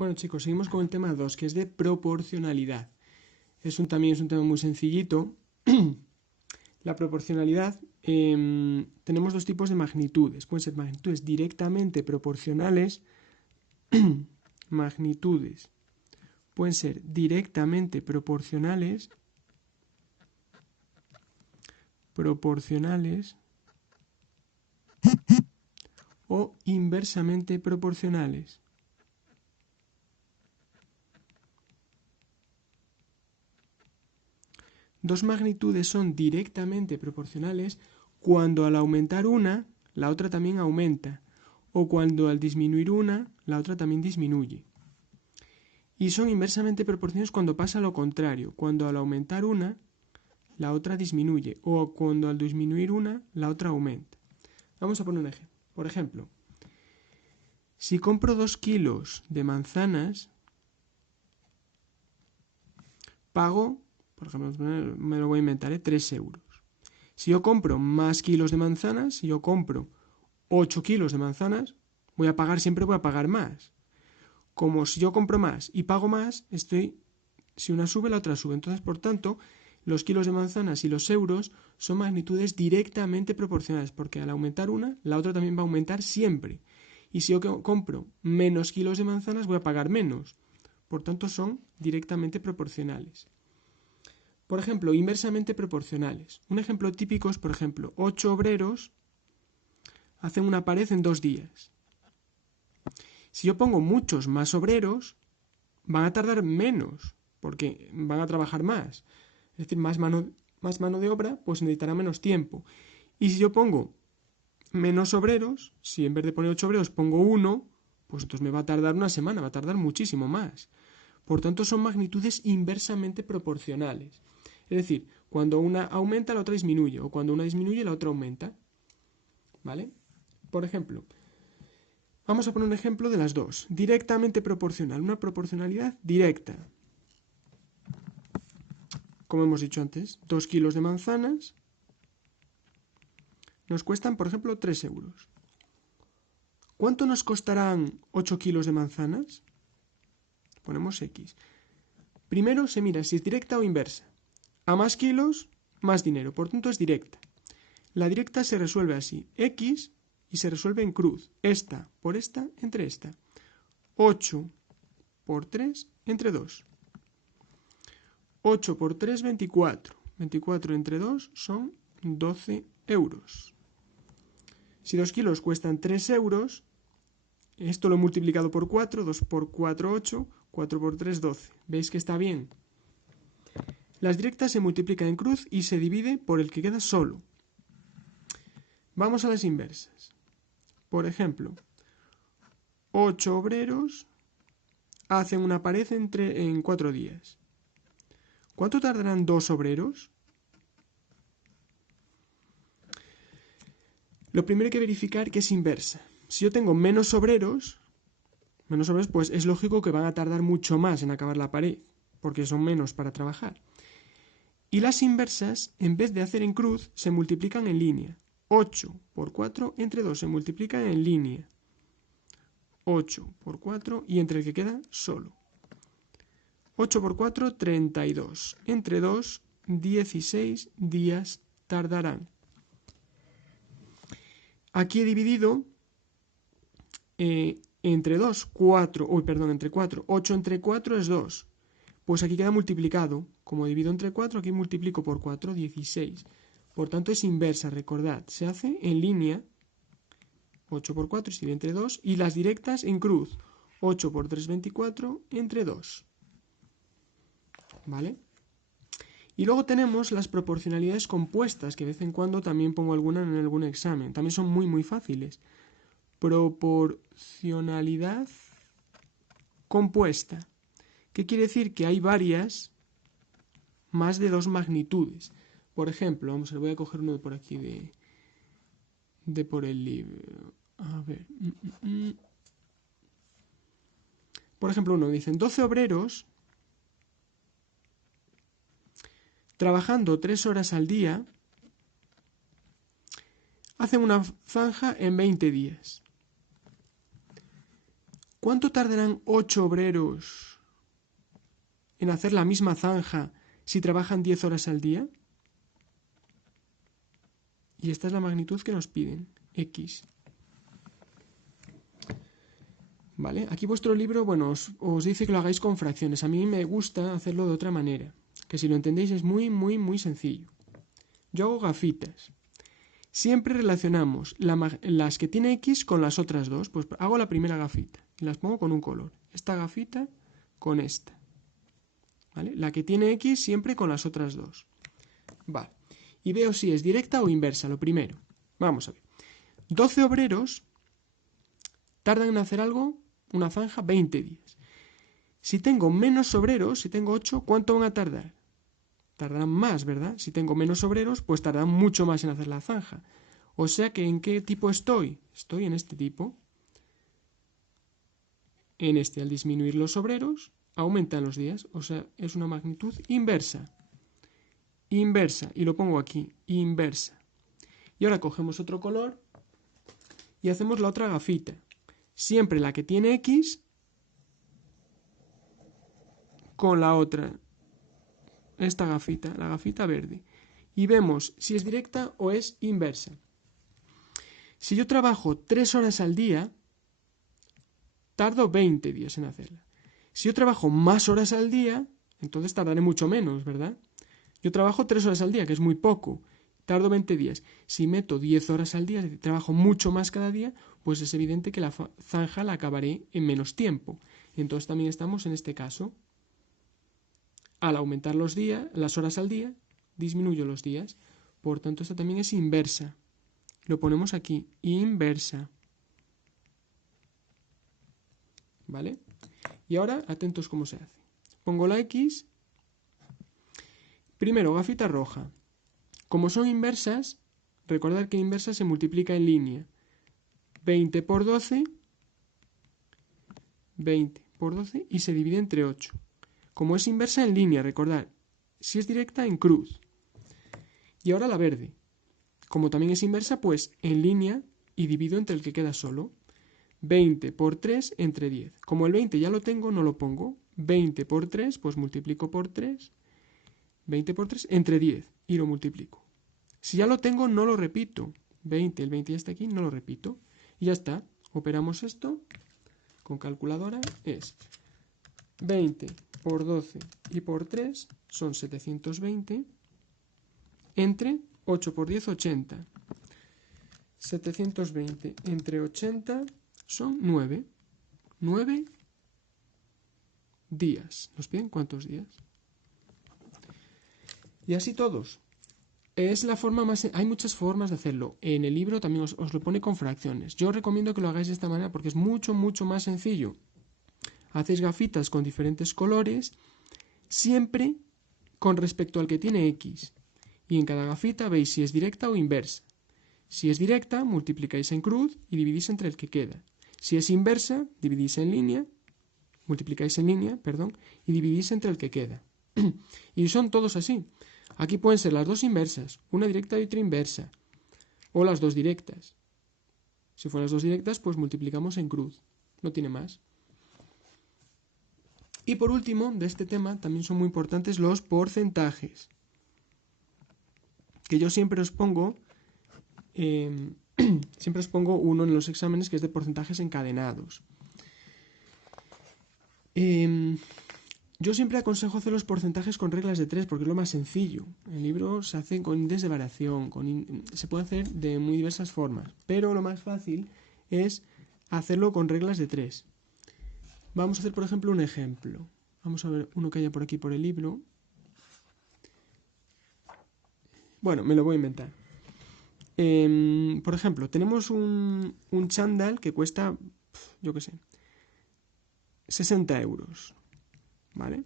Bueno, chicos, seguimos con el tema 2, que es de proporcionalidad. También es un tema muy sencillito. La proporcionalidad, tenemos dos tipos de magnitudes. Pueden ser magnitudes directamente proporcionales. Magnitudes pueden ser directamente proporcionales. O inversamente proporcionales. Dos magnitudes son directamente proporcionales cuando al aumentar una, la otra también aumenta, o cuando al disminuir una, la otra también disminuye. Y son inversamente proporcionales cuando pasa lo contrario, cuando al aumentar una, la otra disminuye, o cuando al disminuir una, la otra aumenta. Vamos a poner un ejemplo. Por ejemplo, si compro 2 kilos de manzanas, pago, por ejemplo, me lo voy a inventar, 3 euros. Si yo compro más kilos de manzanas, si yo compro 8 kilos de manzanas, siempre voy a pagar más. Como si yo compro más y pago más, si una sube, la otra sube. Entonces, por tanto, los kilos de manzanas y los euros son magnitudes directamente proporcionales, porque al aumentar una, la otra también va a aumentar siempre. Y si yo compro menos kilos de manzanas, voy a pagar menos. Por tanto, son directamente proporcionales. Por ejemplo, inversamente proporcionales. Un ejemplo típico es, por ejemplo, 8 obreros hacen una pared en 2 días. Si yo pongo muchos más obreros, van a tardar menos, porque van a trabajar más. Es decir, más mano de obra, pues necesitará menos tiempo. Y si yo pongo menos obreros, si en vez de poner 8 obreros pongo 1, pues entonces me va a tardar una semana, va a tardar muchísimo más. Por tanto, son magnitudes inversamente proporcionales. Es decir, cuando una aumenta, la otra disminuye, o cuando una disminuye, la otra aumenta. ¿Vale? Por ejemplo, vamos a poner un ejemplo de las dos. Directamente proporcional, una proporcionalidad directa. Como hemos dicho antes, 2 kilos de manzanas nos cuestan, por ejemplo, 3 euros. ¿Cuánto nos costarán 8 kilos de manzanas? Ponemos X. Primero se mira si es directa o inversa. A más kilos, más dinero, por tanto es directa. La directa se resuelve así, X, y se resuelve en cruz. Esta por esta entre esta. 8 por 3 entre 2. 8 por 3, 24. 24 entre 2 son 12 euros. Si 2 kilos cuestan 3 euros, esto lo he multiplicado por 4, 2 por 4, 8, 4 por 3, 12. ¿Veis que está bien? Las directas se multiplican en cruz y se divide por el que queda solo. Vamos a las inversas. Por ejemplo, 8 obreros hacen una pared en 4 días. ¿Cuánto tardarán 2 obreros? Lo primero hay que verificar que es inversa. Si yo tengo menos obreros, pues es lógico que van a tardar mucho más en acabar la pared, porque son menos para trabajar. Y las inversas, en vez de hacer en cruz, se multiplican en línea. 8 por 4 entre 2 se multiplican en línea. 8 por 4 y entre el que queda solo. 8 por 4, 32. Entre 2, 16 días tardarán. Aquí he dividido entre 2, 4, entre 4. 8 entre 4 es 2. Pues aquí queda multiplicado. Como divido entre 4, aquí multiplico por 4, 16. Por tanto es inversa, recordad. Se hace en línea. 8 por 4 se divide entre 2. Y las directas en cruz. 8 por 3, 24 entre 2. ¿Vale? Y luego tenemos las proporcionalidades compuestas, que de vez en cuando también pongo alguna en algún examen. También son muy, muy fáciles. Proporcionalidad compuesta. ¿Qué quiere decir? Que hay varias, más de 2 magnitudes. Por ejemplo, voy a coger uno por aquí de por el libro. A ver. Por ejemplo, uno dicen 12 obreros trabajando 3 horas al día hacen una zanja en 20 días. ¿Cuánto tardarán 8 obreros en hacer la misma zanja si trabajan 10 horas al día? Y esta es la magnitud que nos piden, X. ¿Vale? Aquí vuestro libro, bueno, os dice que lo hagáis con fracciones. A mí me gusta hacerlo de otra manera, que si lo entendéis es muy, muy, muy sencillo. Yo hago gafitas. Siempre relacionamos las que tiene X con las otras dos. Pues hago la primera gafita y las pongo con un color. Esta gafita con esta. ¿Vale? La que tiene X siempre con las otras dos. Vale. Y veo si es directa o inversa, lo primero. Vamos a ver. 12 obreros tardan en hacer algo, una zanja, 20 días. Si tengo menos obreros, si tengo 8, ¿cuánto van a tardar? Tardarán más, ¿verdad? Si tengo menos obreros, pues tardarán mucho más en hacer la zanja. O sea que, ¿en qué tipo estoy? Estoy en este tipo. En este, al disminuir los obreros, aumentan los días. O sea, es una magnitud inversa. Inversa. Y lo pongo aquí. Inversa. Y ahora cogemos otro color y hacemos la otra gafita. Siempre la que tiene X con la otra. Esta gafita, la gafita verde. Y vemos si es directa o es inversa. Si yo trabajo 3 horas al día, tardo 20 días en hacerla. Si yo trabajo más horas al día, entonces tardaré mucho menos, ¿verdad? Yo trabajo 3 horas al día, que es muy poco. Tardo 20 días. Si meto 10 horas al día, es decir, trabajo mucho más cada día, pues es evidente que la zanja la acabaré en menos tiempo. Entonces también estamos en este caso. Al aumentar los días, las horas al día, disminuyo los días. Por tanto, esta también es inversa. Lo ponemos aquí, inversa. ¿Vale? Y ahora, atentos cómo se hace. Pongo la X. Primero, gafita roja. Como son inversas, recordad que inversa se multiplica en línea. 20 por 12, 20 por 12 y se divide entre 8. Como es inversa en línea, recordad, si es directa en cruz. Y ahora la verde. Como también es inversa, pues en línea y divido entre el que queda solo. 20 por 3 entre 10. Como el 20 ya lo tengo, no lo pongo. 20 por 3, pues multiplico por 3. 20 por 3 entre 10 y lo multiplico. Si ya lo tengo, no lo repito. 20, el 20 ya está aquí, no lo repito. Y ya está. Operamos esto con calculadora. Es 20 por 12 y por 3 son 720 entre 8 por 10, 80. 720 entre 80 son 9. 9 días. ¿Nos piden cuántos días? Y así todos. Es la forma más... Hay muchas formas de hacerlo. En el libro también os lo pone con fracciones. Yo recomiendo que lo hagáis de esta manera porque es mucho, mucho más sencillo. Hacéis gafitas con diferentes colores, siempre con respecto al que tiene X. Y en cada gafita veis si es directa o inversa. Si es directa, multiplicáis en cruz y dividís entre el que queda. Si es inversa, dividís en línea, multiplicáis en línea, perdón, y dividís entre el que queda. Y son todos así. Aquí pueden ser las dos inversas, una directa y otra inversa, o las dos directas. Si fueran las dos directas, pues multiplicamos en cruz. No tiene más. Y por último, de este tema también son muy importantes los porcentajes. Que yo siempre os pongo, uno en los exámenes que es de porcentajes encadenados. Yo siempre aconsejo hacer los porcentajes con reglas de 3 porque es lo más sencillo. El libro se hace con índices de variación, se puede hacer de muy diversas formas, pero lo más fácil es hacerlo con reglas de 3. Vamos a hacer, por ejemplo, un ejemplo. Vamos a ver uno que haya por aquí por el libro. Bueno, me lo voy a inventar. Por ejemplo, tenemos un chándal que cuesta, yo qué sé, 60 euros. ¿Vale?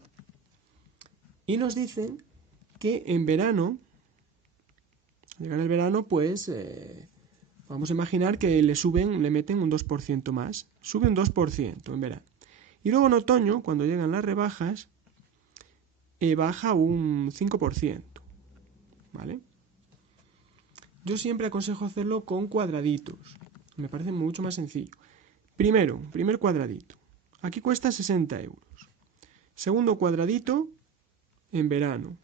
Y nos dicen que en verano, al llegar el verano, pues vamos a imaginar que le meten un 2% más. Sube un 2% en verano. Y luego en otoño, cuando llegan las rebajas, baja un 5%. ¿Vale? Yo siempre aconsejo hacerlo con cuadraditos. Me parece mucho más sencillo. Primer cuadradito. Aquí cuesta 60 euros. Segundo cuadradito, en verano.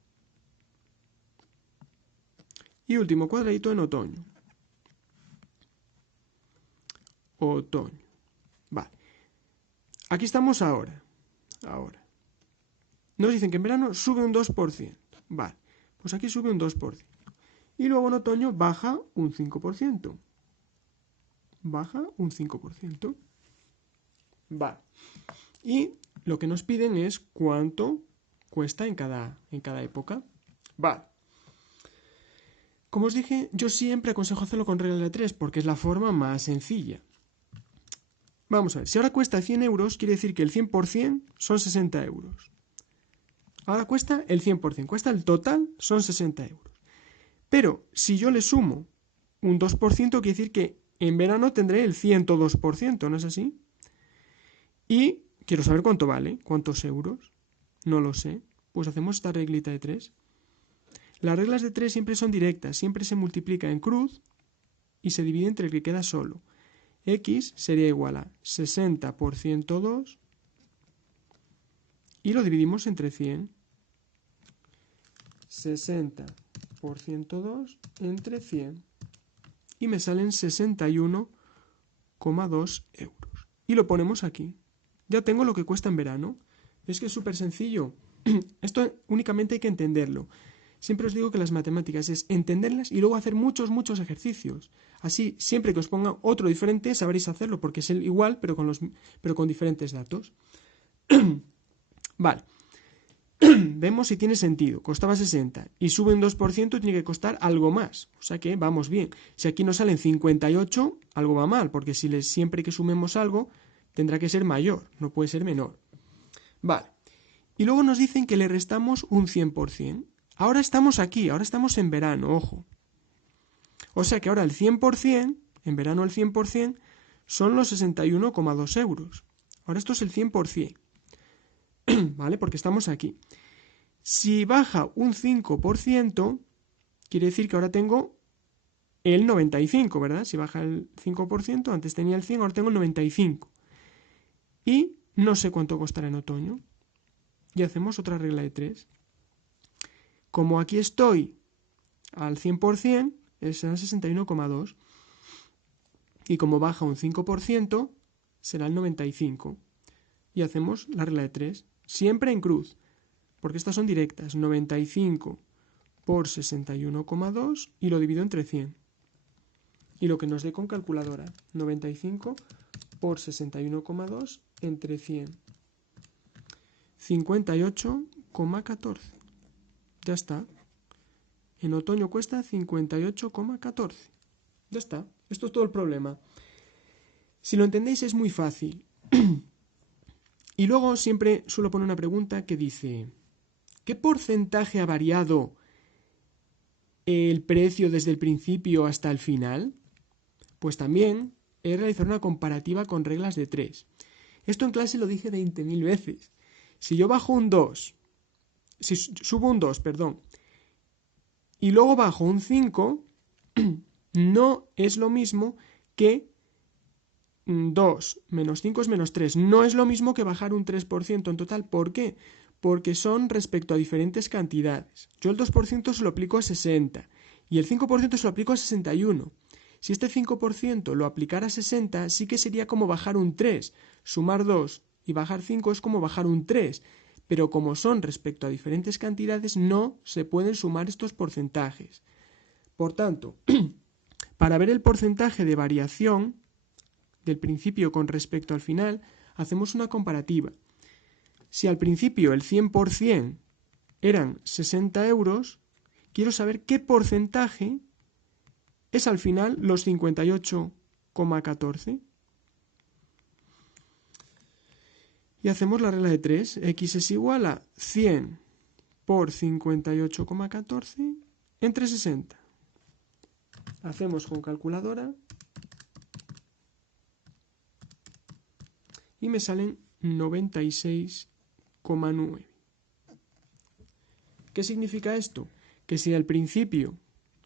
Y último cuadradito en otoño. Otoño. Vale. Aquí estamos ahora. Nos dicen que en verano sube un 2%. Vale. Pues aquí sube un 2%. Y luego en otoño baja un 5%. Baja un 5%. Vale. Y lo que nos piden es cuánto cuesta en cada época. Vale. Como os dije, yo siempre aconsejo hacerlo con regla de 3 porque es la forma más sencilla. Vamos a ver, si ahora cuesta 100 euros, quiere decir que el 100% son 60 euros. Ahora cuesta el 100%, cuesta el total, son 60 euros. Pero si yo le sumo un 2%, quiere decir que en verano tendré el 102%, ¿no es así? Y quiero saber cuánto vale, cuántos euros. No lo sé. Pues hacemos esta reglita de 3. Las reglas de 3 siempre son directas, siempre se multiplica en cruz y se divide entre el que queda solo. X sería igual a 60 por 102 y lo dividimos entre 100. 60 por 102 entre 100. Y me salen 61,2 euros. Y lo ponemos aquí. Ya tengo lo que cuesta en verano. Es que es súper sencillo. Esto únicamente hay que entenderlo. Siempre os digo que las matemáticas es entenderlas y luego hacer muchos ejercicios. Así, siempre que os ponga otro diferente, sabréis hacerlo, porque es el igual, pero con diferentes datos. Vale. Vemos si tiene sentido. Costaba 60 y sube un 2%, tiene que costar algo más. O sea que vamos bien. Si aquí nos salen 58, algo va mal, porque siempre que sumemos algo, tendrá que ser mayor, no puede ser menor. Vale. Y luego nos dicen que le restamos un 100%. Ahora estamos aquí, ahora estamos en verano, ojo. O sea que ahora el 100%, en verano el 100%, son los 61,2 euros. Ahora esto es el 100%. ¿Vale? Porque estamos aquí. Si baja un 5%, quiere decir que ahora tengo el 95, ¿verdad? Si baja el 5%, antes tenía el 100, ahora tengo el 95. Y no sé cuánto costará en otoño. Y hacemos otra regla de 3. Como aquí estoy al 100%, será 61,2. Y como baja un 5%, será el 95. Y hacemos la regla de 3. Siempre en cruz, porque estas son directas. 95 por 61,2 y lo divido entre 100. Y lo que nos dé con calculadora. 95 por 61,2 entre 100. 58,14. Ya está. En otoño cuesta 58,14. Ya está. Esto es todo el problema. Si lo entendéis es muy fácil. Y luego siempre suelo poner una pregunta que dice: ¿qué porcentaje ha variado el precio desde el principio hasta el final? Pues también he realizado una comparativa con reglas de 3. Esto en clase lo dije 20.000 veces. Si yo bajo un 2, si subo un 2, perdón, y luego bajo un 5, no es lo mismo que 2 menos 5 es menos 3. No es lo mismo que bajar un 3% en total. ¿Por qué? Porque son respecto a diferentes cantidades. Yo el 2% se lo aplico a 60 y el 5% se lo aplico a 61. Si este 5% lo aplicara a 60, sí que sería como bajar un 3. Sumar 2 y bajar 5 es como bajar un 3. Pero como son respecto a diferentes cantidades, no se pueden sumar estos porcentajes. Por tanto, para ver el porcentaje de variación del principio con respecto al final, hacemos una comparativa. Si al principio el 100% eran 60 euros, quiero saber qué porcentaje es al final los 58,14. Y hacemos la regla de 3. X es igual a 100 por 58,14 entre 60. Hacemos con calculadora y me salen 96,9. ¿Qué significa esto? Que si al principio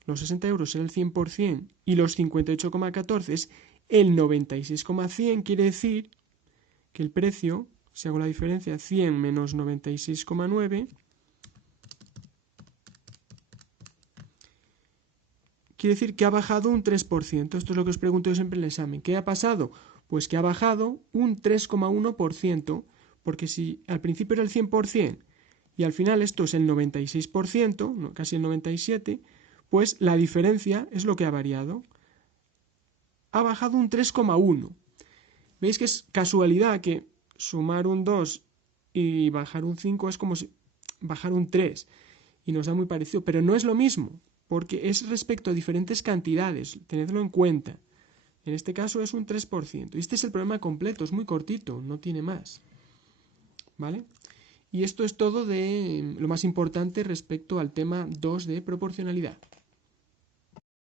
los 60 euros era el 100% y los 58,14 es el 96,100, quiere decir que el precio, si hago la diferencia, 100 menos 96,9, quiere decir que ha bajado un 3%. Esto es lo que os pregunto yo siempre en el examen. ¿Qué ha pasado? Pues que ha bajado un 3,1%, porque si al principio era el 100% y al final esto es el 96%, casi el 97%, pues la diferencia es lo que ha variado. Ha bajado un 3,1%. ¿Veis que es casualidad que sumar un 2 y bajar un 5 es como si bajar un 3 y nos da muy parecido, pero no es lo mismo, porque es respecto a diferentes cantidades, tenedlo en cuenta. En este caso es un 3%. Y este es el problema completo, es muy cortito, no tiene más. ¿Vale? Y esto es todo de lo más importante respecto al tema 2 de proporcionalidad.